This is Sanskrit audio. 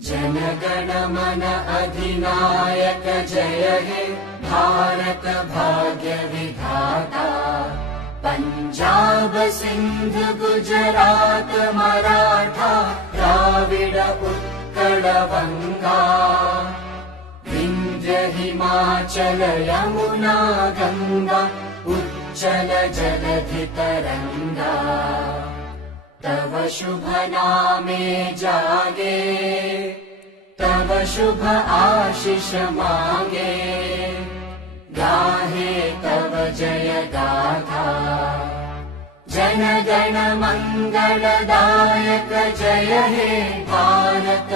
जनगण मन अधिनायक जय हे भारत भाग्य विधाता। पंजाब सिंध गुजरात मराठा द्राविड उत्कल गंगा। विंध्य हिमाचल यमुना गंगा उच्चल जलधि तरंगा। तव शुभ नामे जागे तव शुभ आशीष मांगे। गाहे तव जय गाथा जन गण मंगलदायक जय हे भारत